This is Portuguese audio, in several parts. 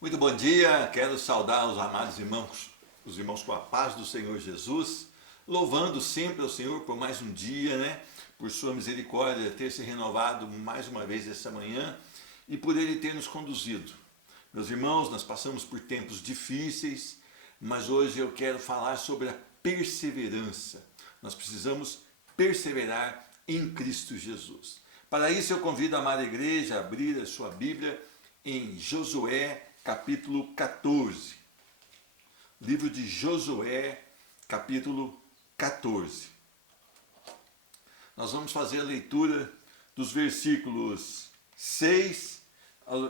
Muito bom dia, quero saudar os amados irmãos, os irmãos com a paz do Senhor Jesus, louvando sempre ao Senhor por mais um dia, por sua misericórdia ter se renovado mais uma vez essa manhã e por Ele ter nos conduzido. Meus irmãos, nós passamos por tempos difíceis, mas hoje eu quero falar sobre a perseverança. Nós precisamos perseverar em Cristo Jesus. Para isso eu convido a amada igreja a abrir a sua Bíblia em Josué, capítulo 14. Livro de Josué, capítulo 14. Nós vamos fazer a leitura dos versículos 6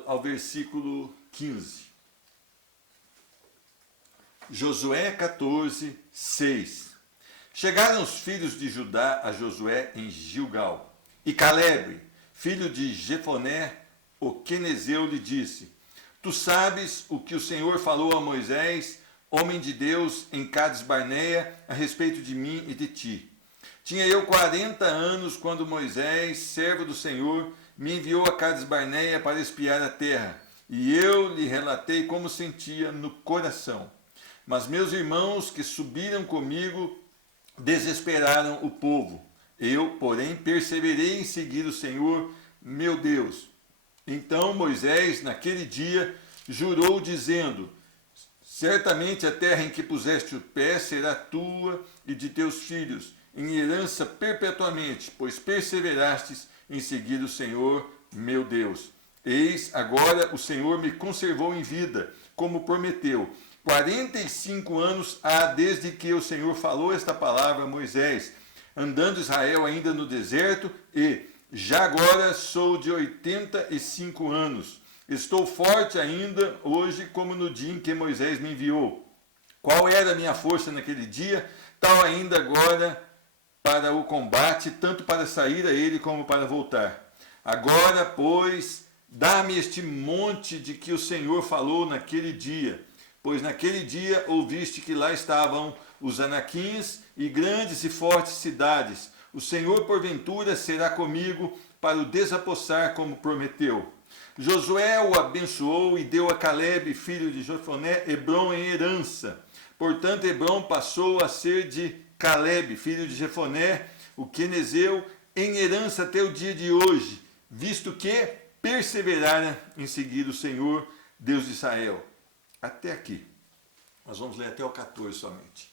ao versículo 15. Josué 14, 6. Chegaram os filhos de Judá a Josué em Gilgal, e Calebe, filho de Jefoné, o quenezeu, lhe disse: Tu sabes o que o Senhor falou a Moisés, homem de Deus, em Cades Barneia, a respeito de mim e de ti. Tinha eu 40 anos quando Moisés, servo do Senhor, me enviou a Cades Barneia para espiar a terra, e eu lhe relatei como sentia no coração. Mas meus irmãos que subiram comigo desesperaram o povo. Eu, porém, perseverei em seguir o Senhor, meu Deus. Então Moisés, naquele dia, jurou, dizendo: Certamente a terra em que puseste o pé será tua e de teus filhos, em herança perpetuamente, pois perseverastes em seguir o Senhor, meu Deus. Eis, agora o Senhor me conservou em vida, como prometeu. 45 anos há desde que o Senhor falou esta palavra a Moisés, andando Israel ainda no deserto, e já agora sou de 85 anos. Estou forte ainda hoje como no dia em que Moisés me enviou. Qual era a minha força naquele dia? Tal ainda agora para o combate, tanto para sair a ele como para voltar. Agora, pois, dá-me este monte de que o Senhor falou naquele dia. Pois naquele dia ouviste que lá estavam os anaquins e grandes e fortes cidades. O Senhor, porventura, será comigo para o desapossar, como prometeu. Josué o abençoou e deu a Calebe, filho de Jefoné, Hebrom em herança. Portanto, Hebrom passou a ser de Calebe, filho de Jefoné, o quenezeu, em herança até o dia de hoje, visto que perseverara em seguir o Senhor, Deus de Israel. Até aqui. Nós vamos ler até o 14 somente.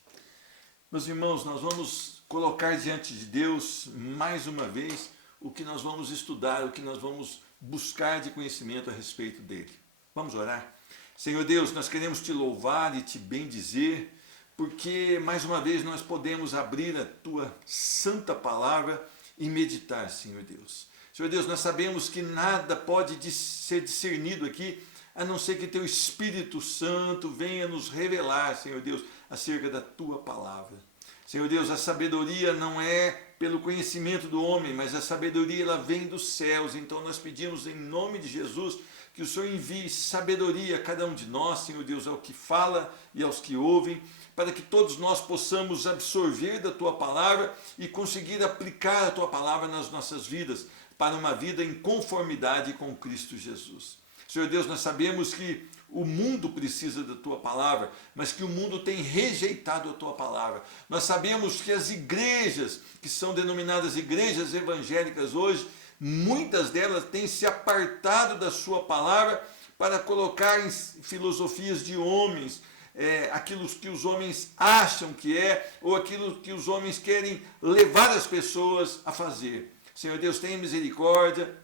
Meus irmãos, nós vamos colocar diante de Deus, mais uma vez, o que nós vamos estudar, o que nós vamos buscar de conhecimento a respeito dele. Vamos orar? Senhor Deus, nós queremos te louvar e te bendizer, porque mais uma vez nós podemos abrir a tua santa palavra e meditar, Senhor Deus. Senhor Deus, nós sabemos que nada pode ser discernido aqui, a não ser que teu Espírito Santo venha nos revelar, Senhor Deus, acerca da tua palavra. Senhor Deus, a sabedoria não é pelo conhecimento do homem, mas a sabedoria ela vem dos céus. Então nós pedimos em nome de Jesus que o Senhor envie sabedoria a cada um de nós, Senhor Deus, ao que fala e aos que ouvem, para que todos nós possamos absorver da tua palavra e conseguir aplicar a tua palavra nas nossas vidas, para uma vida em conformidade com Cristo Jesus. Senhor Deus, nós sabemos que o mundo precisa da tua palavra, mas que o mundo tem rejeitado a tua palavra. Nós sabemos que as igrejas, que são denominadas igrejas evangélicas hoje, muitas delas têm se apartado da sua palavra para colocar em filosofias de homens, aquilo que os homens acham que é, ou aquilo que os homens querem levar as pessoas a fazer. Senhor Deus, tenha misericórdia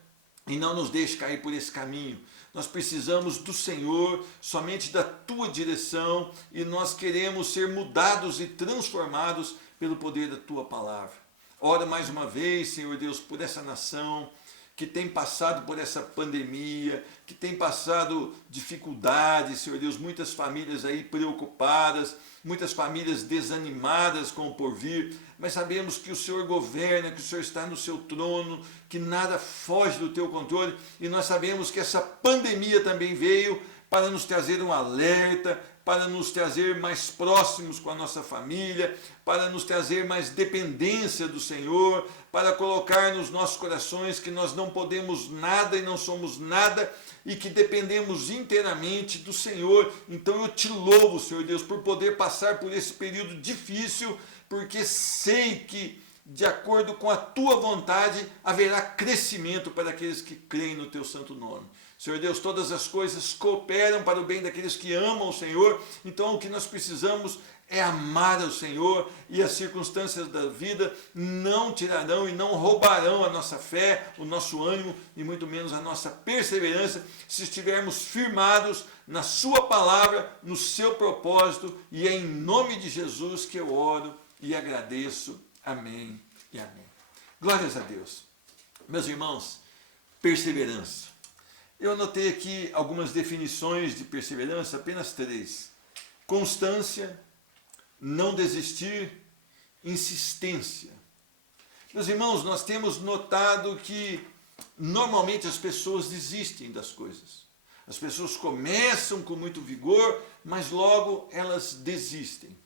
e não nos deixe cair por esse caminho. Nós precisamos do Senhor, somente da tua direção, e nós queremos ser mudados e transformados pelo poder da tua palavra. Ora mais uma vez, Senhor Deus, por essa nação que tem passado por essa pandemia, que tem passado dificuldades, Senhor Deus, muitas famílias aí preocupadas, muitas famílias desanimadas com o porvir, mas sabemos que o Senhor governa, que o Senhor está no seu trono, que nada foge do teu controle, e nós sabemos que essa pandemia também veio para nos trazer um alerta, para nos trazer mais próximos com a nossa família, para nos trazer mais dependência do Senhor, para colocar nos nossos corações que nós não podemos nada e não somos nada e que dependemos inteiramente do Senhor. Então eu te louvo, Senhor Deus, por poder passar por esse período difícil, porque sei que, de acordo com a tua vontade, haverá crescimento para aqueles que creem no teu santo nome. Senhor Deus, todas as coisas cooperam para o bem daqueles que amam o Senhor. Então o que nós precisamos é amar ao Senhor, e as circunstâncias da vida não tirarão e não roubarão a nossa fé, o nosso ânimo e muito menos a nossa perseverança, se estivermos firmados na sua palavra, no seu propósito, e é em nome de Jesus que eu oro e agradeço. Amém e amém. Glórias a Deus. Meus irmãos, perseverança. Eu anotei aqui algumas definições de perseverança, apenas 3. Constância, não desistir, insistência. Meus irmãos, nós temos notado que normalmente as pessoas desistem das coisas. As pessoas começam com muito vigor, mas logo elas desistem.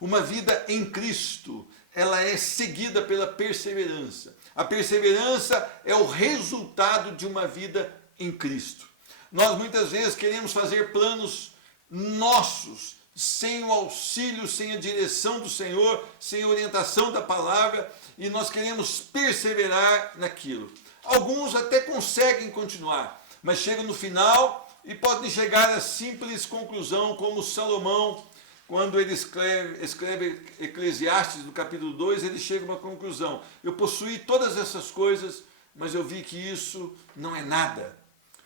Uma vida em Cristo, ela é seguida pela perseverança. A perseverança é o resultado de uma vida em Cristo. Nós muitas vezes queremos fazer planos nossos, sem o auxílio, sem a direção do Senhor, sem a orientação da palavra, e nós queremos perseverar naquilo. Alguns até conseguem continuar, mas chegam no final e podem chegar à simples conclusão, como Salomão, quando ele escreve Eclesiastes, no capítulo 2, ele chega a uma conclusão: eu possuí todas essas coisas, mas eu vi que isso não é nada.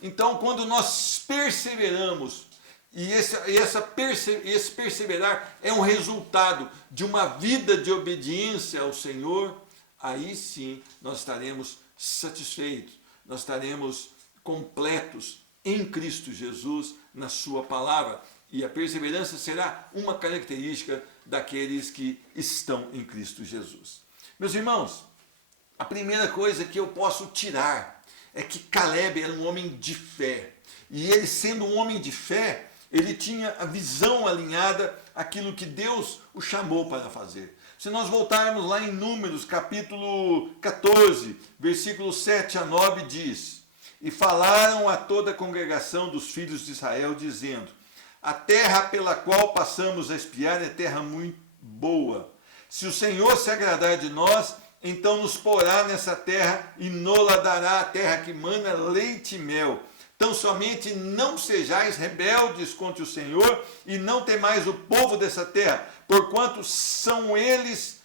Então, quando nós perseveramos, e esse perseverar é um resultado de uma vida de obediência ao Senhor, aí sim nós estaremos satisfeitos, nós estaremos completos em Cristo Jesus, na sua palavra. E a perseverança será uma característica daqueles que estão em Cristo Jesus. Meus irmãos, a primeira coisa que eu posso tirar é que Caleb era um homem de fé. E ele, sendo um homem de fé, ele tinha a visão alinhada àquilo que Deus o chamou para fazer. Se nós voltarmos lá em Números, capítulo 14, versículos 7 a 9, diz: e falaram a toda a congregação dos filhos de Israel, dizendo: a terra pela qual passamos a espiar é terra muito boa. Se o Senhor se agradar de nós, então nos porá nessa terra e nos-la dará, a terra que mana leite e mel. Tão somente não sejais rebeldes contra o Senhor e não temais o povo dessa terra, porquanto são eles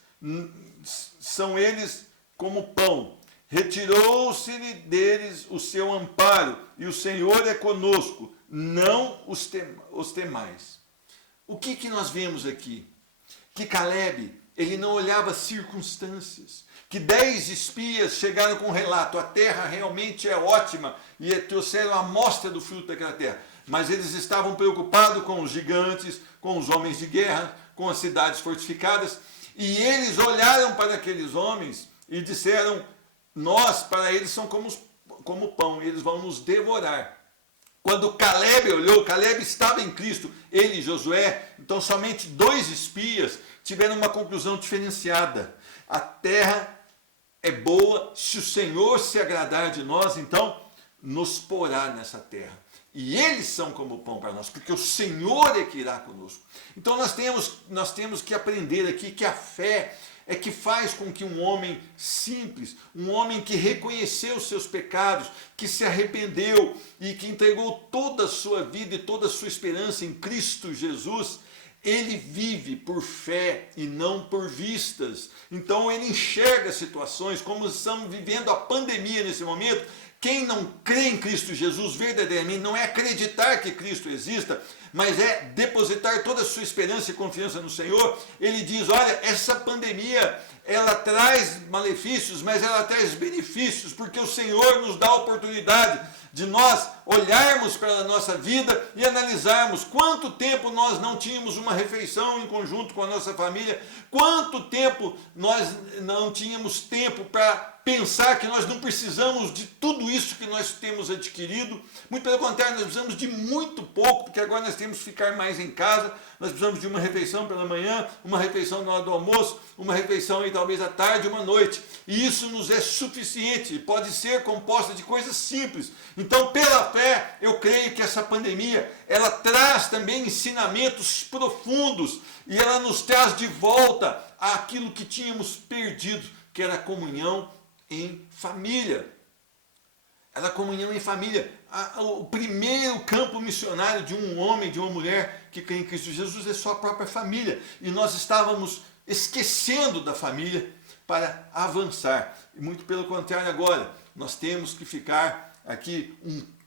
como pão. Retirou-se-lhe deles o seu amparo, e o Senhor é conosco, não os temais. O que nós vemos aqui? Que Caleb, ele não olhava circunstâncias. Que 10 espias chegaram com um relato: a terra realmente é ótima, e trouxeram a amostra do fruto daquela terra. Mas eles estavam preocupados com os gigantes, com os homens de guerra, com as cidades fortificadas. E eles olharam para aqueles homens e disseram: nós, para eles, são como pão, e eles vão nos devorar. Quando Caleb olhou, Caleb estava em Cristo, ele e Josué, então somente 2 espias tiveram uma conclusão diferenciada. A terra é boa, se o Senhor se agradar de nós, então nos porá nessa terra. E eles são como pão para nós, porque o Senhor é que irá conosco. Então nós temos que aprender aqui que a fé é que faz com que um homem simples, um homem que reconheceu os seus pecados, que se arrependeu e que entregou toda a sua vida e toda a sua esperança em Cristo Jesus, ele vive por fé e não por vistas. Então ele enxerga situações, como estamos vivendo a pandemia nesse momento. Quem não crê em Cristo Jesus verdadeiramente, não é acreditar que Cristo exista, mas é depositar toda a sua esperança e confiança no Senhor. Ele diz: olha, essa pandemia, ela traz malefícios, mas ela traz benefícios, porque o Senhor nos dá a oportunidade de nós olharmos para a nossa vida e analisarmos quanto tempo nós não tínhamos uma refeição em conjunto com a nossa família, quanto tempo nós não tínhamos tempo para pensar que nós não precisamos de tudo isso que nós temos adquirido. Muito pelo contrário, nós precisamos de muito pouco, porque agora nós temos que ficar mais em casa. Nós precisamos de uma refeição pela manhã, uma refeição na hora do almoço, uma refeição aí talvez à tarde, uma noite. E isso nos é suficiente, pode ser composta de coisas simples. Então, pela fé, eu creio que essa pandemia, ela traz também ensinamentos profundos e ela nos traz de volta àquilo que tínhamos perdido, que era a comunhão em família. Era a comunhão em família. O primeiro campo missionário de um homem, de uma mulher que crê em Cristo Jesus é sua própria família. E nós estávamos esquecendo da família para avançar. E muito pelo contrário agora, nós temos que ficar aqui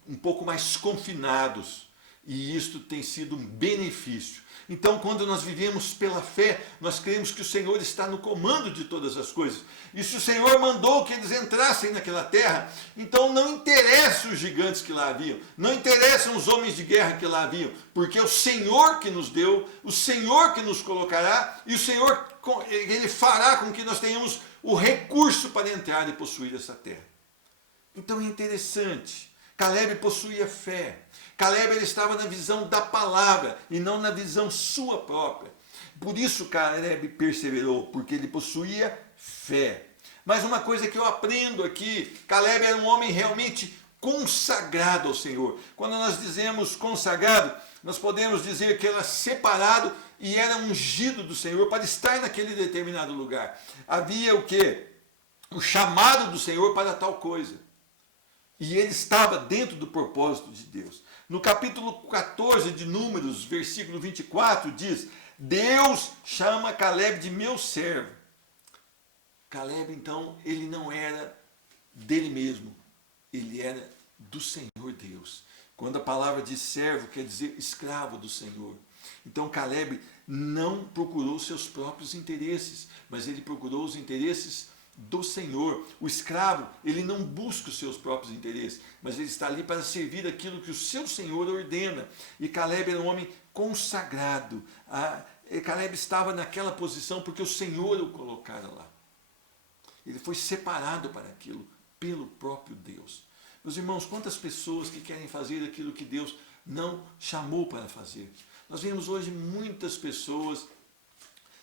um pouco mais confinados. E isto tem sido um benefício. Então, quando nós vivemos pela fé, nós cremos que o Senhor está no comando de todas as coisas. E se o Senhor mandou que eles entrassem naquela terra, então não interessa os gigantes que lá haviam, não interessam os homens de guerra que lá haviam, porque é o Senhor que nos deu, o Senhor que nos colocará, e o Senhor, Ele fará com que nós tenhamos o recurso para entrar e possuir essa terra. Então é interessante. Caleb possuía fé. Caleb ele estava na visão da palavra e não na visão sua própria. Por isso Caleb perseverou, porque ele possuía fé. Mas uma coisa que eu aprendo aqui, Caleb era um homem realmente consagrado ao Senhor. Quando nós dizemos consagrado, nós podemos dizer que era separado e era ungido do Senhor para estar naquele determinado lugar. Havia o quê? O chamado do Senhor para tal coisa. E ele estava dentro do propósito de Deus. No capítulo 14 de Números, versículo 24, diz: Deus chama Caleb de meu servo. Caleb, então, ele não era dele mesmo, ele era do Senhor Deus. Quando a palavra diz servo, quer dizer escravo do Senhor. Então Caleb não procurou seus próprios interesses, mas ele procurou os interesses do Senhor. O escravo, ele não busca os seus próprios interesses, mas ele está ali para servir aquilo que o seu Senhor ordena. E Caleb era um homem consagrado. Caleb estava naquela posição porque o Senhor o colocara lá. Ele foi separado para aquilo pelo próprio Deus. Meus irmãos, quantas pessoas que querem fazer aquilo que Deus não chamou para fazer. Nós vemos hoje muitas pessoas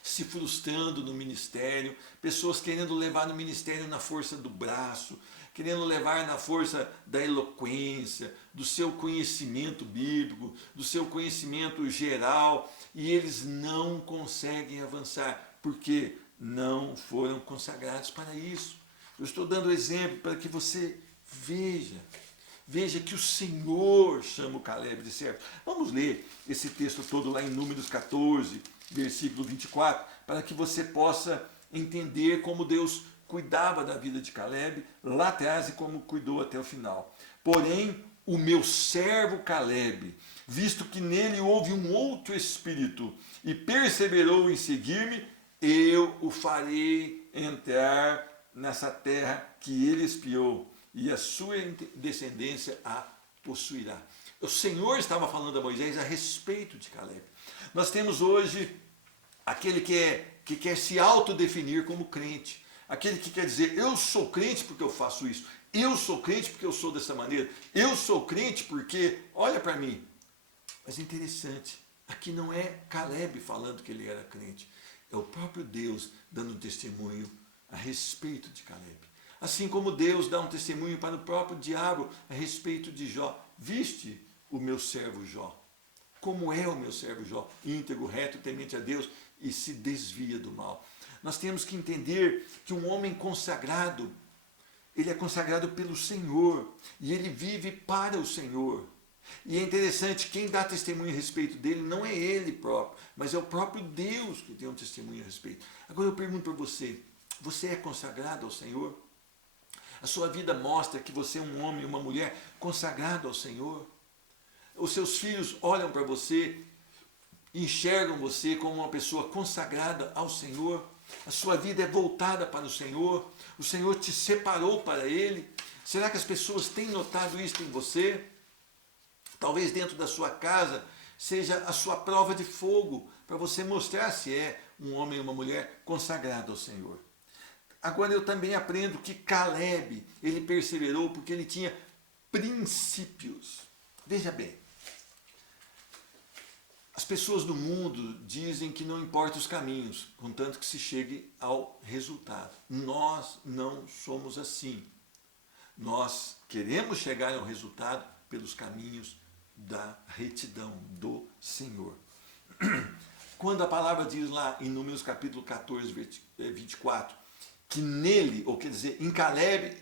se frustrando no ministério, pessoas querendo levar no ministério na força do braço, querendo levar na força da eloquência, do seu conhecimento bíblico, do seu conhecimento geral, e eles não conseguem avançar, porque não foram consagrados para isso. Eu estou dando exemplo para que você veja que o Senhor chama o Caleb de servo. Vamos ler esse texto todo lá em Números 14, versículo 24, para que você possa entender como Deus cuidava da vida de Caleb lá atrás e como cuidou até o final. Porém, o meu servo Caleb, visto que nele houve um outro espírito e perseverou em seguir-me, eu o farei entrar nessa terra que ele espiou, e a sua descendência a possuirá. O Senhor estava falando a Moisés a respeito de Caleb. Nós temos hoje aquele que quer se autodefinir como crente. Aquele que quer dizer, eu sou crente porque eu faço isso. Eu sou crente porque eu sou dessa maneira. Eu sou crente porque, olha para mim. Mas é interessante, aqui não é Caleb falando que ele era crente. É o próprio Deus dando um testemunho a respeito de Caleb. Assim como Deus dá um testemunho para o próprio diabo a respeito de Jó. Viste o meu servo Jó. Como é o meu servo Jó? Íntegro, reto, temente a Deus e se desvia do mal. Nós temos que entender que um homem consagrado, ele é consagrado pelo Senhor e ele vive para o Senhor. E é interessante, quem dá testemunho a respeito dele não é ele próprio, mas é o próprio Deus que tem um testemunho a respeito. Agora eu pergunto para você, você é consagrado ao Senhor? A sua vida mostra que você é um homem, uma mulher consagrado ao Senhor? Os seus filhos olham para você, enxergam você como uma pessoa consagrada ao Senhor? A sua vida é voltada para o Senhor? O Senhor te separou para Ele? Será que as pessoas têm notado isso em você? Talvez dentro da sua casa seja a sua prova de fogo para você mostrar se é um homem ou uma mulher consagrado ao Senhor. Agora eu também aprendo que Caleb, ele perseverou porque ele tinha princípios. Veja bem, as pessoas do mundo dizem que não importa os caminhos, contanto que se chegue ao resultado. Nós não somos assim. Nós queremos chegar ao resultado pelos caminhos da retidão do Senhor. Quando a palavra diz lá em Números capítulo 14, 24, que nele, ou quer dizer, em Calebe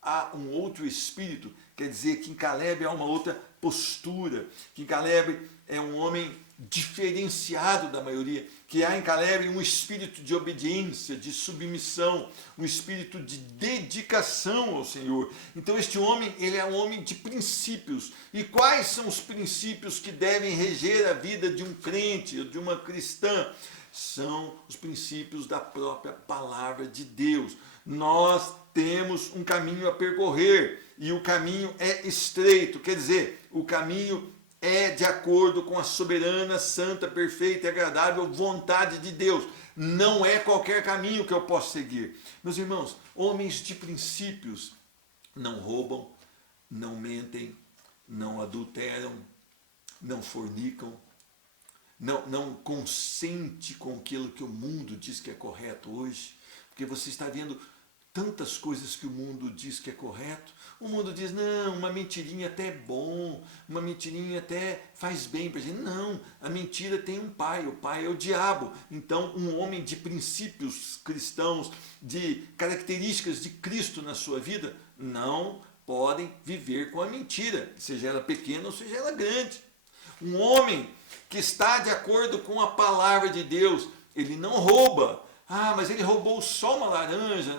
há um outro espírito, quer dizer que em Calebe há uma outra postura, que em Calebe é um homem diferenciado da maioria, que há em Calebe um espírito de obediência, de submissão, um espírito de dedicação ao Senhor. Então este homem, ele é um homem de princípios. E quais são os princípios que devem reger a vida de um crente, de uma cristã? São os princípios da própria palavra de Deus. Nós temos um caminho a percorrer e o caminho é estreito, quer dizer, o caminho é de acordo com a soberana, santa, perfeita e agradável vontade de Deus. Não é qualquer caminho que eu posso seguir. Meus irmãos, homens de princípios não roubam, não mentem, não adulteram, não fornicam, não consente com aquilo que o mundo diz que é correto hoje, porque você está vendo tantas coisas que o mundo diz que é correto. O mundo diz, não, uma mentirinha até é bom, uma mentirinha até faz bem para a gente. Não, a mentira tem um pai, o pai é o diabo. Então, um homem de princípios cristãos, de características de Cristo na sua vida, não podem viver com a mentira, seja ela pequena ou seja ela grande. Um homem que está de acordo com a palavra de Deus, ele não rouba. Ah, mas ele roubou só uma laranja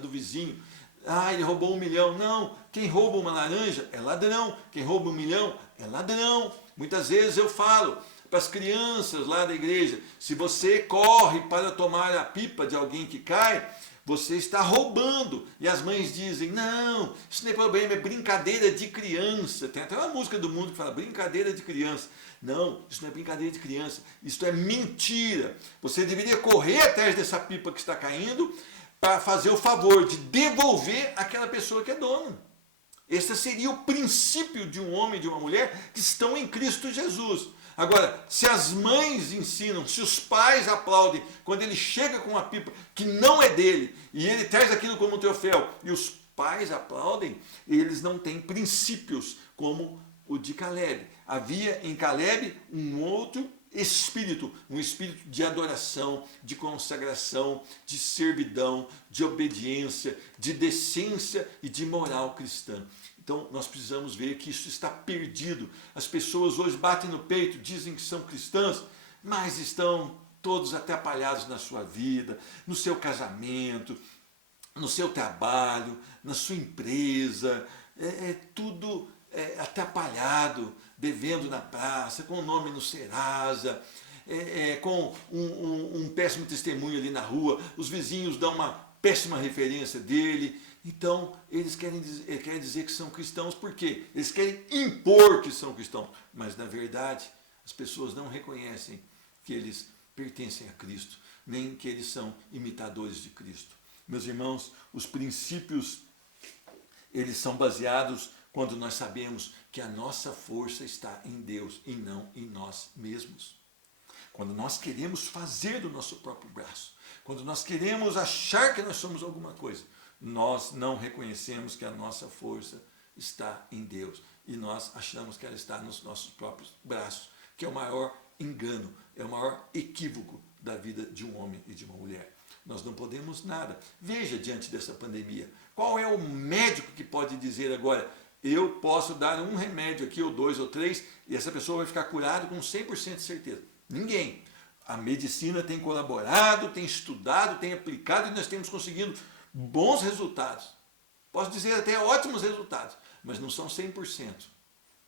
do vizinho. Ah, ele roubou 1 milhão. Não, quem rouba uma laranja é ladrão. Quem rouba 1 milhão é ladrão. Muitas vezes eu falo para as crianças lá da igreja, se você corre para tomar a pipa de alguém que cai, você está roubando. E as mães dizem, não, isso não é problema, é brincadeira de criança. Tem até uma música do mundo que fala, brincadeira de criança. Não, isso não é brincadeira de criança, isso é mentira. Você deveria correr atrás dessa pipa que está caindo para fazer o favor de devolver àquela pessoa que é dona. Esse seria o princípio de um homem e de uma mulher que estão em Cristo Jesus. Agora, se as mães ensinam, se os pais aplaudem quando ele chega com uma pipa que não é dele e ele traz aquilo como um troféu e os pais aplaudem, eles não têm princípios como o de Calebe. Havia em Calebe um outro espírito, um espírito de adoração, de consagração, de servidão, de obediência, de decência e de moral cristã. Então nós precisamos ver que isso está perdido. As pessoas hoje batem no peito, dizem que são cristãs, mas estão todos atrapalhados na sua vida, no seu casamento, no seu trabalho, na sua empresa, tudo atrapalhado, devendo na praça, com o nome no Serasa, com um péssimo testemunho ali na rua, os vizinhos dão uma péssima referência dele. Então, eles querem dizer que são cristãos, por quê? Eles querem impor que são cristãos, mas na verdade as pessoas não reconhecem que eles pertencem a Cristo, nem que eles são imitadores de Cristo. Meus irmãos, os princípios, eles são baseados quando nós sabemos que a nossa força está em Deus e não em nós mesmos. Quando nós queremos fazer do nosso próprio braço, quando nós queremos achar que nós somos alguma coisa, nós não reconhecemos que a nossa força está em Deus e nós achamos que ela está nos nossos próprios braços, que é o maior engano, é o maior equívoco da vida de um homem e de uma mulher. Nós não podemos nada. Veja diante dessa pandemia, qual é o médico que pode dizer agora, eu posso dar um remédio aqui, ou 2 ou 3, e essa pessoa vai ficar curada com 100% de certeza? Ninguém. A medicina tem colaborado, tem estudado, tem aplicado, e nós temos conseguido bons resultados. Posso dizer até ótimos resultados, mas não são 100%.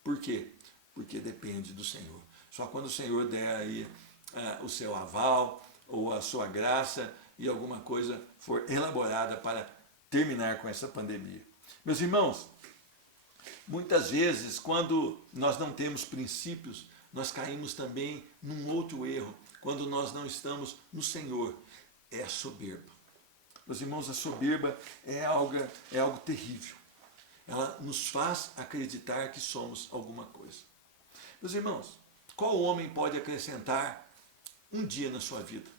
Por quê? Porque depende do Senhor. Só quando o Senhor der aí o seu aval, ou a sua graça, e alguma coisa for elaborada para terminar com essa pandemia. Meus irmãos, muitas vezes, quando nós não temos princípios, nós caímos também num outro erro, quando nós não estamos no Senhor, é a soberba. Meus irmãos, a soberba é algo terrível. Ela nos faz acreditar que somos alguma coisa. Meus irmãos, qual homem pode acrescentar um dia na sua vida?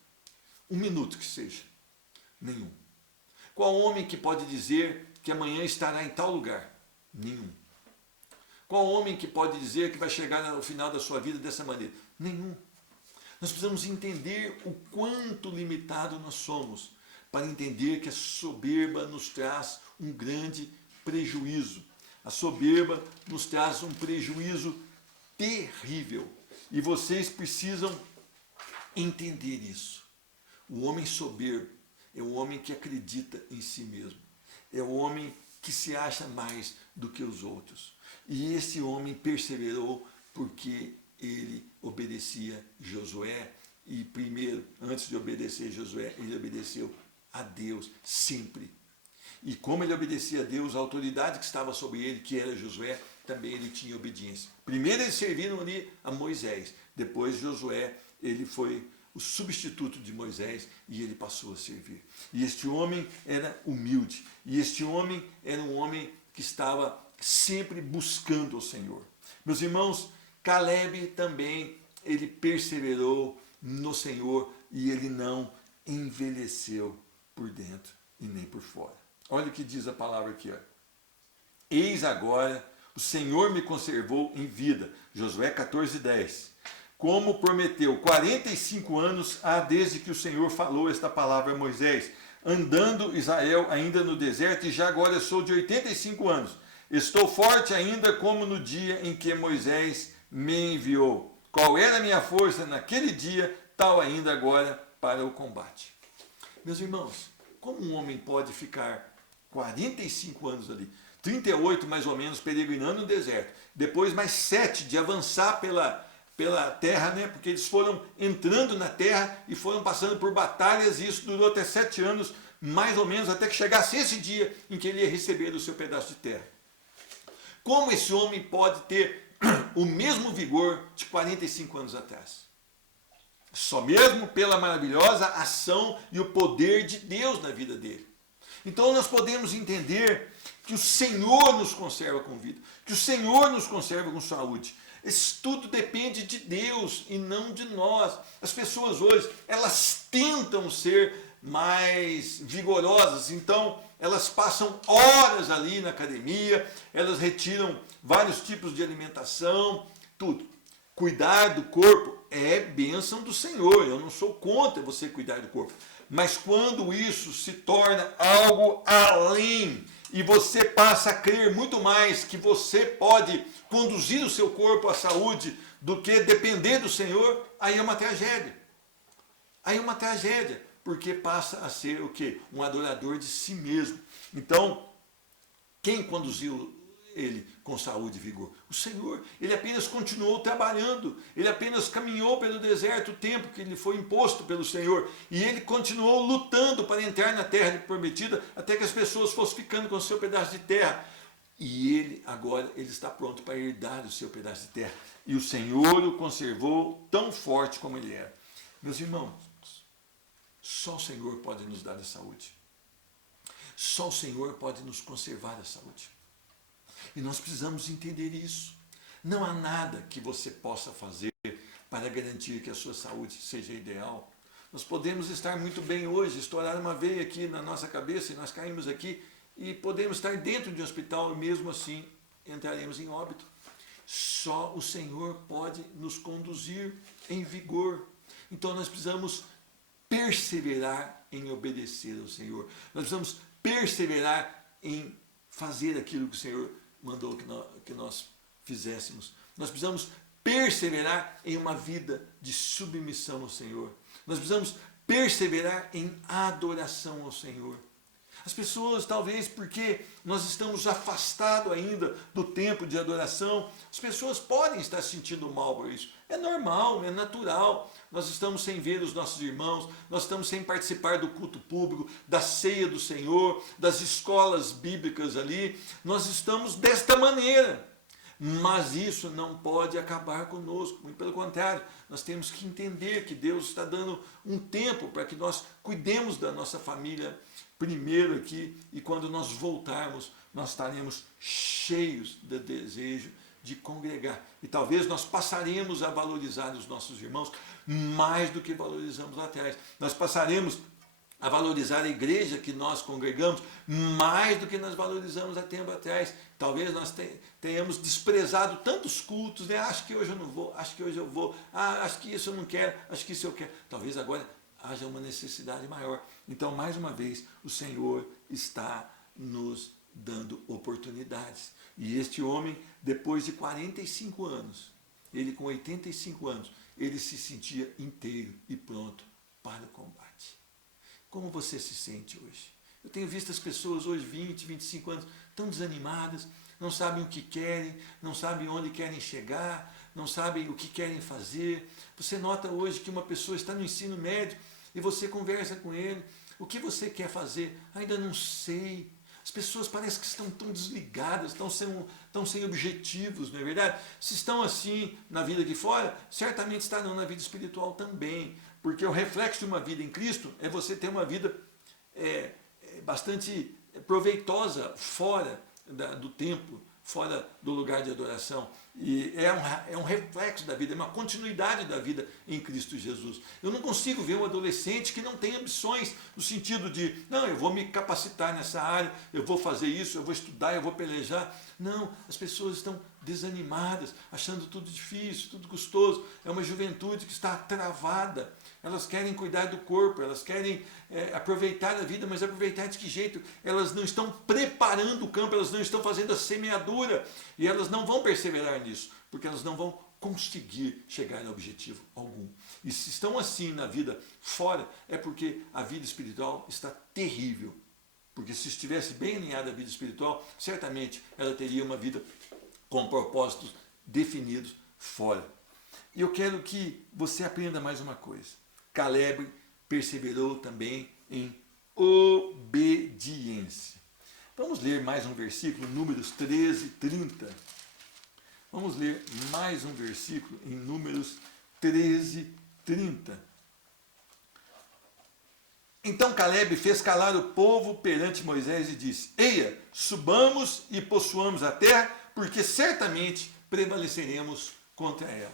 1 minuto que seja? Nenhum. Qual homem que pode dizer que amanhã estará em tal lugar? Nenhum. Qual homem que pode dizer que vai chegar ao final da sua vida dessa maneira? Nenhum. Nós precisamos entender o quanto limitado nós somos para entender que a soberba nos traz um grande prejuízo. A soberba nos traz um prejuízo terrível. E vocês precisam entender isso. O homem soberbo é o homem que acredita em si mesmo. É o homem que se acha mais do que os outros. E esse homem perseverou porque ele obedecia Josué. E primeiro, antes de obedecer Josué, ele obedeceu a Deus sempre. E como ele obedecia a Deus, a autoridade que estava sobre ele, que era Josué, também ele tinha obediência. Primeiro eles serviram ali a Moisés. Depois Josué, ele foi o substituto de Moisés e ele passou a servir. E este homem era humilde. E este homem era um homem que estava sempre buscando o Senhor. Meus irmãos, Caleb também, ele perseverou no Senhor e ele não envelheceu por dentro e nem por fora. Olha o que diz a palavra aqui. Ó. Eis agora, o Senhor me conservou em vida. Josué 14:10. Como prometeu, 45 anos há desde que o Senhor falou esta palavra a Moisés, andando Israel ainda no deserto, e já agora sou de 85 anos. Estou forte ainda como no dia em que Moisés me enviou. Qual era a minha força naquele dia, tal ainda agora para o combate. Meus irmãos, como um homem pode ficar 45 anos ali, 38 mais ou menos peregrinando no deserto, depois mais 7 de avançar pela terra, né? Porque eles foram entrando na terra e foram passando por batalhas, e isso durou até 7 anos, mais ou menos, até que chegasse esse dia em que ele ia receber o seu pedaço de terra. Como esse homem pode ter o mesmo vigor de 45 anos atrás? Só mesmo pela maravilhosa ação e o poder de Deus na vida dele. Então nós podemos entender que o Senhor nos conserva com vida, que o Senhor nos conserva com saúde. Isso tudo depende de Deus e não de nós. As pessoas hoje, elas tentam ser mais vigorosas, então elas passam horas ali na academia, elas retiram vários tipos de alimentação, tudo. Cuidar do corpo é bênção do Senhor, eu não sou contra você cuidar do corpo. Mas quando isso se torna algo além e você passa a crer muito mais que você pode conduzir o seu corpo à saúde do que depender do Senhor, aí é uma tragédia. Aí é uma tragédia, porque passa a ser o quê? Um adorador de si mesmo. Então, quem conduziu ele com saúde e vigor? O Senhor. Ele apenas continuou trabalhando, ele apenas caminhou pelo deserto o tempo que lhe foi imposto pelo Senhor, e ele continuou lutando para entrar na terra prometida, até que as pessoas fossem ficando com o seu pedaço de terra. E ele agora ele está pronto para herdar o seu pedaço de terra. E o Senhor o conservou tão forte como ele era. Meus irmãos, só o Senhor pode nos dar a saúde. Só o Senhor pode nos conservar a saúde. E nós precisamos entender isso. Não há nada que você possa fazer para garantir que a sua saúde seja ideal. Nós podemos estar muito bem hoje, estourar uma veia aqui na nossa cabeça e nós caímos aqui e podemos estar dentro de um hospital e mesmo assim entraremos em óbito. Só o Senhor pode nos conduzir em vigor. Então nós precisamos perseverar em obedecer ao Senhor. Nós precisamos perseverar em fazer aquilo que o Senhor mandou que nós fizéssemos. Nós precisamos perseverar em uma vida de submissão ao Senhor. Nós precisamos perseverar em adoração ao Senhor. As pessoas, talvez porque nós estamos afastados ainda do tempo de adoração, as pessoas podem estar se sentindo mal por isso. É normal, é natural. Nós estamos sem ver os nossos irmãos, nós estamos sem participar do culto público, da ceia do Senhor, das escolas bíblicas ali. Nós estamos desta maneira. Mas isso não pode acabar conosco, muito pelo contrário, nós temos que entender que Deus está dando um tempo para que nós cuidemos da nossa família primeiro aqui, e quando nós voltarmos, nós estaremos cheios de desejo de congregar. E talvez nós passaremos a valorizar os nossos irmãos mais do que valorizamos lá atrás. Nós passaremos a valorizar a igreja que nós congregamos mais do que nós valorizamos há tempo atrás. Talvez nós tenhamos desprezado tantos cultos, né? Acho que hoje eu não vou, acho que hoje eu vou, acho que isso eu não quero, acho que isso eu quero. Talvez agora haja uma necessidade maior. Então, mais uma vez, o Senhor está nos dando oportunidades. E este homem, depois de 45 anos, ele com 85 anos, ele se sentia inteiro e pronto para o combate. Como você se sente hoje? Eu tenho visto as pessoas hoje, 20, 25 anos, tão desanimadas, não sabem o que querem, não sabem onde querem chegar, não sabem o que querem fazer. Você nota hoje que uma pessoa está no ensino médio e você conversa com ele, o que você quer fazer? Ainda não sei. As pessoas parecem que estão tão desligadas, estão sem objetivos, não é verdade? Se estão assim na vida aqui fora, certamente estarão na vida espiritual também. Porque o reflexo de uma vida em Cristo é você ter uma vida bastante proveitosa fora do templo, fora do lugar de adoração. E é um reflexo da vida, é uma continuidade da vida em Cristo Jesus. Eu não consigo ver um adolescente que não tem ambições no sentido de, não, eu vou me capacitar nessa área, eu vou fazer isso, eu vou estudar, eu vou pelejar. Não, as pessoas estão desanimadas, achando tudo difícil, tudo custoso. É uma juventude que está travada. Elas querem cuidar do corpo, elas querem aproveitar a vida, mas aproveitar de que jeito? Elas não estão preparando o campo, elas não estão fazendo a semeadura, e elas não vão perseverar nisso, porque elas não vão conseguir chegar a objetivo algum. E se estão assim na vida fora, é porque a vida espiritual está terrível. Porque se estivesse bem alinhada a vida espiritual, certamente ela teria uma vida com propósitos definidos fora. E eu quero que você aprenda mais uma coisa. Caleb perseverou também em obediência. Vamos ler mais um versículo, Números 13, 30. Vamos ler mais um versículo em Números 13, 30. Então Caleb fez calar o povo perante Moisés e disse: Eia, subamos e possuamos a terra, porque certamente prevaleceremos contra ela.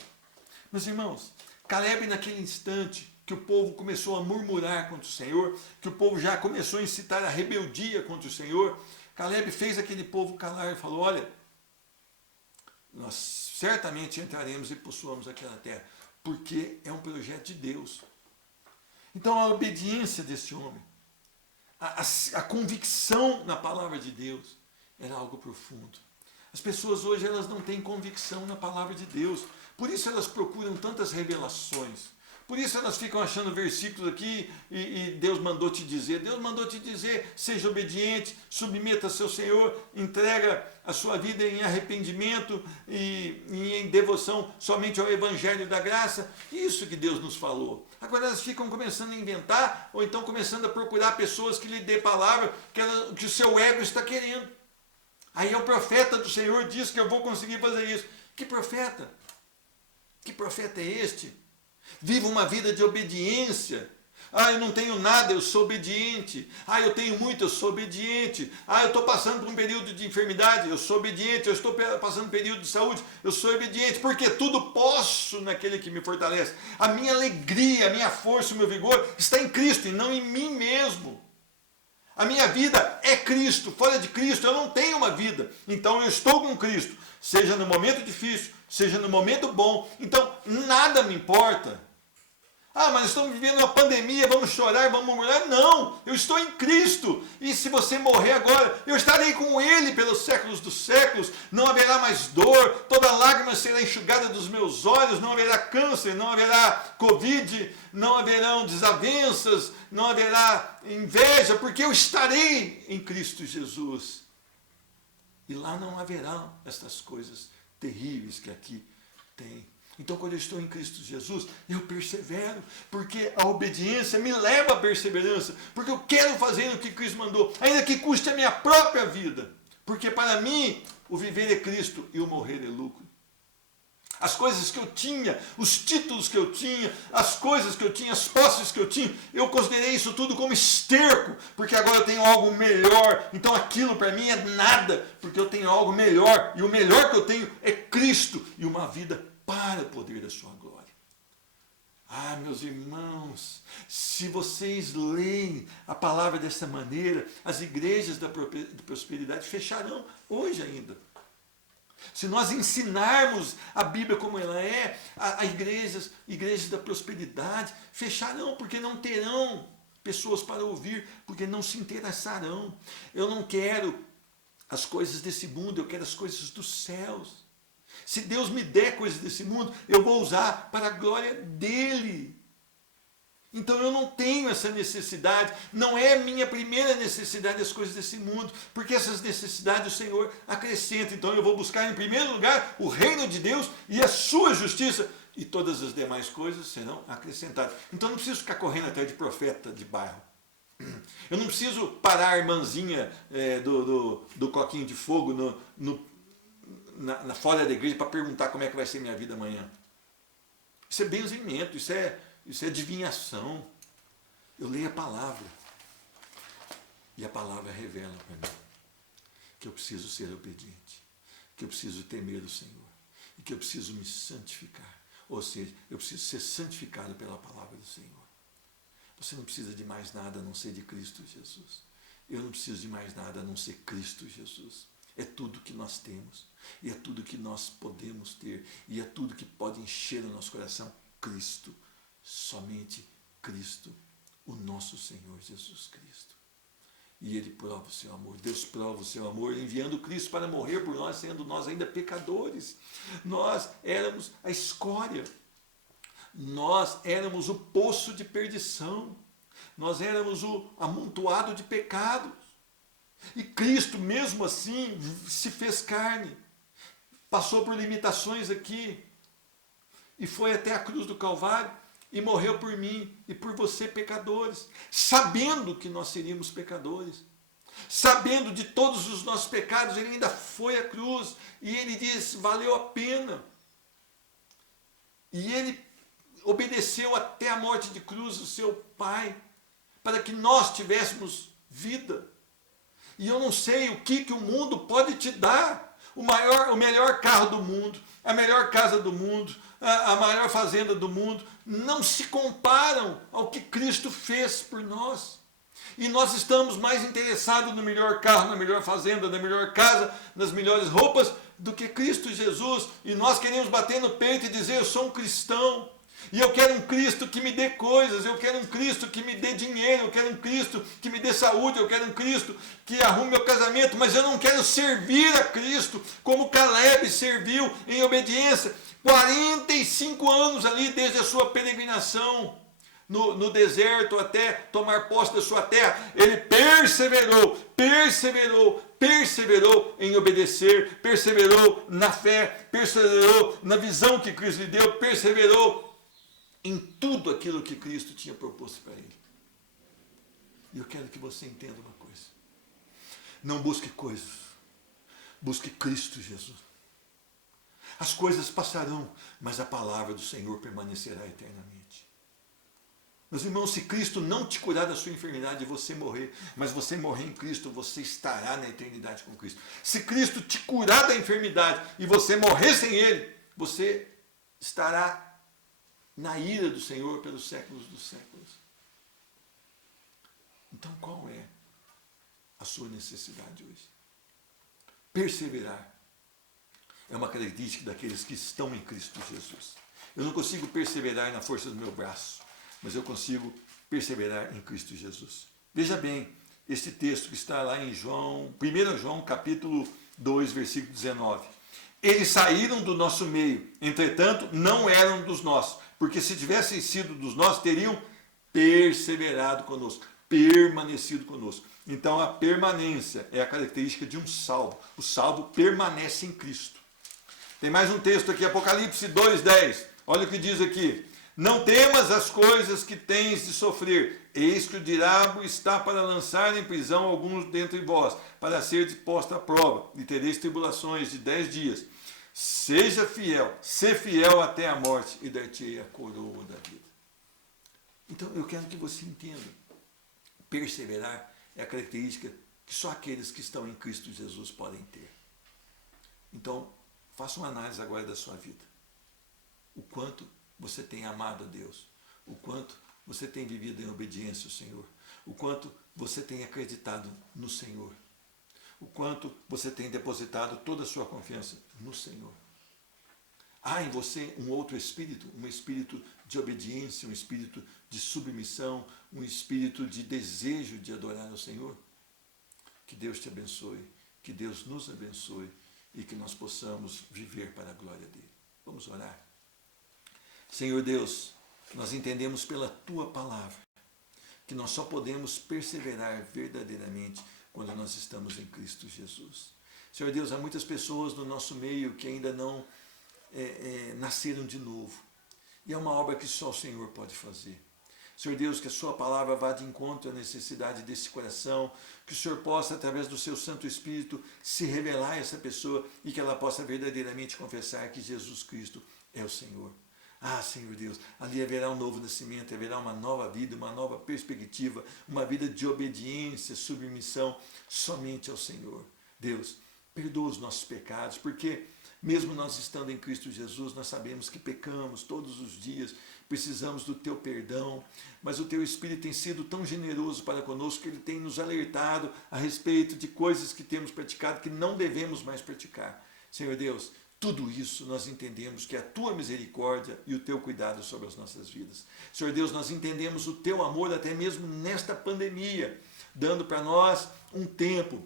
Meus irmãos, Caleb naquele instante que o povo começou a murmurar contra o Senhor, que o povo já começou a incitar a rebeldia contra o Senhor, Caleb fez aquele povo calar e falou: olha, nós certamente entraremos e possuamos aquela terra, porque é um projeto de Deus. Então a obediência desse homem, a convicção na palavra de Deus, era algo profundo. As pessoas hoje elas não têm convicção na palavra de Deus, por isso elas procuram tantas revelações. Por isso elas ficam achando versículos aqui e Deus mandou te dizer. Deus mandou te dizer, seja obediente, submeta a seu Senhor, entrega a sua vida em arrependimento e em devoção somente ao Evangelho da Graça. Isso que Deus nos falou. Agora elas ficam começando a inventar ou então começando a procurar pessoas que lhe dê palavra que o seu ego está querendo. Aí o profeta do Senhor diz que eu vou conseguir fazer isso. Que profeta? Que profeta é este? Viva uma vida de obediência. Eu não tenho nada, eu sou obediente. Eu tenho muito, eu sou obediente. Eu estou passando por um período de enfermidade, eu sou obediente. Eu estou passando por um período de saúde, eu sou obediente. Porque tudo posso naquele que me fortalece. A minha alegria, a minha força, o meu vigor está em Cristo e não em mim mesmo. A minha vida é Cristo. Fora de Cristo eu não tenho uma vida. Então eu estou com Cristo. Seja no momento difícil, seja no momento bom. Então nada me importa. Mas estamos vivendo uma pandemia, vamos chorar, vamos murmurar. Não, eu estou em Cristo. E se você morrer agora, eu estarei com Ele pelos séculos dos séculos. Não haverá mais dor, toda lágrima será enxugada dos meus olhos. Não haverá câncer, não haverá Covid, não haverão desavenças, não haverá inveja, porque eu estarei em Cristo Jesus. E lá não haverá estas coisas terríveis que aqui tem. Então, quando eu estou em Cristo Jesus, eu persevero, porque a obediência me leva à perseverança, porque eu quero fazer o que Cristo mandou, ainda que custe a minha própria vida, porque para mim o viver é Cristo e o morrer é lucro. As coisas que eu tinha, os títulos que eu tinha, as coisas que eu tinha, as posses que eu tinha, eu considerei isso tudo como esterco, porque agora eu tenho algo melhor. Então aquilo para mim é nada, porque eu tenho algo melhor, e o melhor que eu tenho é Cristo e uma vida para o poder da sua glória. Ah, meus irmãos, se vocês leem a palavra dessa maneira, as igrejas da prosperidade fecharão hoje ainda. Se nós ensinarmos a Bíblia como ela é, a igrejas da prosperidade fecharão, porque não terão pessoas para ouvir, porque não se interessarão. Eu não quero as coisas desse mundo, eu quero as coisas dos céus. Se Deus me der coisas desse mundo, eu vou usar para a glória dele. Então eu não tenho essa necessidade, não é minha primeira necessidade as coisas desse mundo, porque essas necessidades o Senhor acrescenta. Então eu vou buscar em primeiro lugar o reino de Deus e a sua justiça, e todas as demais coisas serão acrescentadas. Então eu não preciso ficar correndo atrás de profeta de bairro. Eu não preciso parar a irmãzinha do coquinho de fogo na fora da igreja para perguntar como é que vai ser minha vida amanhã. Isso é benzimento, isso é adivinhação. Eu leio a palavra. E a palavra revela para mim que eu preciso ser obediente, que eu preciso temer o Senhor e que eu preciso me santificar. Ou seja, eu preciso ser santificado pela palavra do Senhor. Você não precisa de mais nada a não ser de Cristo Jesus. Eu não preciso de mais nada a não ser Cristo Jesus. É tudo que nós temos. E é tudo que nós podemos ter. E é tudo que pode encher o nosso coração. Cristo. Somente Cristo. O nosso Senhor Jesus Cristo. E Ele prova o seu amor. Deus prova o seu amor enviando Cristo para morrer por nós, sendo nós ainda pecadores. Nós éramos a escória. Nós éramos o poço de perdição. Nós éramos o amontoado de pecados. E Cristo, mesmo assim, se fez carne. Passou por limitações aqui. E foi até a cruz do Calvário. E morreu por mim e por você, pecadores. Sabendo que nós seríamos pecadores. Sabendo de todos os nossos pecados, Ele ainda foi à cruz. E Ele diz, valeu a pena. E Ele obedeceu até a morte de cruz o seu Pai, para que nós tivéssemos vida. E eu não sei o que o mundo pode te dar. O melhor carro do mundo, a melhor casa do mundo, a maior fazenda do mundo, não se comparam ao que Cristo fez por nós. E nós estamos mais interessados no melhor carro, na melhor fazenda, na melhor casa, nas melhores roupas, do que Cristo Jesus. E nós queremos bater no peito e dizer, eu sou um cristão. E eu quero um Cristo que me dê coisas, eu quero um Cristo que me dê dinheiro, eu quero um Cristo que me dê saúde, eu quero um Cristo que arrume meu casamento, mas eu não quero servir a Cristo como Caleb serviu em obediência, 45 anos ali desde a sua peregrinação no deserto até tomar posse da sua terra. Ele perseverou em obedecer, perseverou na fé, perseverou na visão que Cristo lhe deu, perseverou em tudo aquilo que Cristo tinha proposto para ele. E eu quero que você entenda uma coisa. Não busque coisas. Busque Cristo Jesus. As coisas passarão, mas a palavra do Senhor permanecerá eternamente. Meus irmãos, se Cristo não te curar da sua enfermidade e você morrer, mas você morrer em Cristo, você estará na eternidade com Cristo. Se Cristo te curar da enfermidade e você morrer sem Ele, você estará na ira do Senhor pelos séculos dos séculos. Então qual é a sua necessidade hoje? Perseverar é uma característica daqueles que estão em Cristo Jesus. Eu não consigo perseverar na força do meu braço, mas eu consigo perseverar em Cristo Jesus. Veja bem, este texto que está lá em 1 João capítulo 2, versículo 19. Eles saíram do nosso meio, entretanto não eram dos nossos, porque se tivessem sido dos nossos, teriam perseverado conosco, permanecido conosco. Então a permanência é a característica de um salvo. O salvo permanece em Cristo. Tem mais um texto aqui, Apocalipse 2:10. Olha o que diz aqui. Não temas as coisas que tens de sofrer. Eis que o diabo está para lançar em prisão alguns dentre vós, para ser posto à prova, e tereis tribulações de 10 dias. Seja fiel, ser fiel até a morte, e dar-te-ei a coroa da vida. Então eu quero que você entenda. Perseverar é a característica que só aqueles que estão em Cristo Jesus podem ter. Então, faça uma análise agora da sua vida. O quanto você tem amado a Deus. o quanto você tem vivido em obediência ao Senhor, o quanto você tem acreditado no Senhor, o quanto você tem depositado toda a sua confiança no Senhor. Há em você um outro espírito, um espírito de obediência, um espírito de submissão, um espírito de desejo de adorar ao Senhor? Que Deus te abençoe, que Deus nos abençoe e que nós possamos viver para a glória dele. Vamos orar. Senhor Deus, nós entendemos pela tua palavra que nós só podemos perseverar verdadeiramente quando nós estamos em Cristo Jesus. Senhor Deus, há muitas pessoas no nosso meio que ainda não nasceram de novo. E é uma obra que só o Senhor pode fazer. Senhor Deus, que a sua palavra vá de encontro à necessidade desse coração, que o Senhor possa, através do seu Santo Espírito, se revelar a essa pessoa e que ela possa verdadeiramente confessar que Jesus Cristo é o Senhor. Ah, Senhor Deus, ali haverá um novo nascimento, haverá uma nova vida, uma nova perspectiva, uma vida de obediência, submissão somente ao Senhor. Deus, perdoa os nossos pecados, porque mesmo nós estando em Cristo Jesus, nós sabemos que pecamos todos os dias, precisamos do teu perdão, mas o teu Espírito tem sido tão generoso para conosco que ele tem nos alertado a respeito de coisas que temos praticado que não devemos mais praticar. Senhor Deus, tudo isso nós entendemos que é a tua misericórdia e o teu cuidado sobre as nossas vidas. Senhor Deus, nós entendemos o teu amor até mesmo nesta pandemia, dando para nós um tempo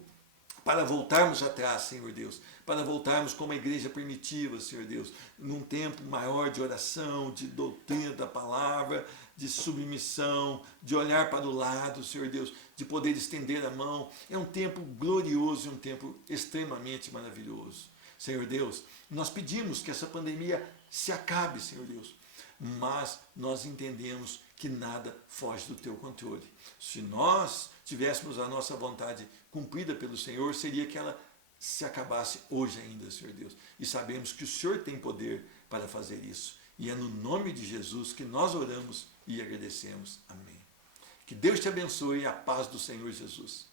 para voltarmos atrás, Senhor Deus, para voltarmos como a igreja primitiva, Senhor Deus, num tempo maior de oração, de doutrina da palavra, de submissão, de olhar para o lado, Senhor Deus, de poder estender a mão. É um tempo glorioso e um tempo extremamente maravilhoso. Senhor Deus, nós pedimos que essa pandemia se acabe, Senhor Deus, mas nós entendemos que nada foge do teu controle. Se nós tivéssemos a nossa vontade cumprida pelo Senhor, seria que ela se acabasse hoje ainda, Senhor Deus. E sabemos que o Senhor tem poder para fazer isso. E é no nome de Jesus que nós oramos e agradecemos. Amém. Que Deus te abençoe e a paz do Senhor Jesus.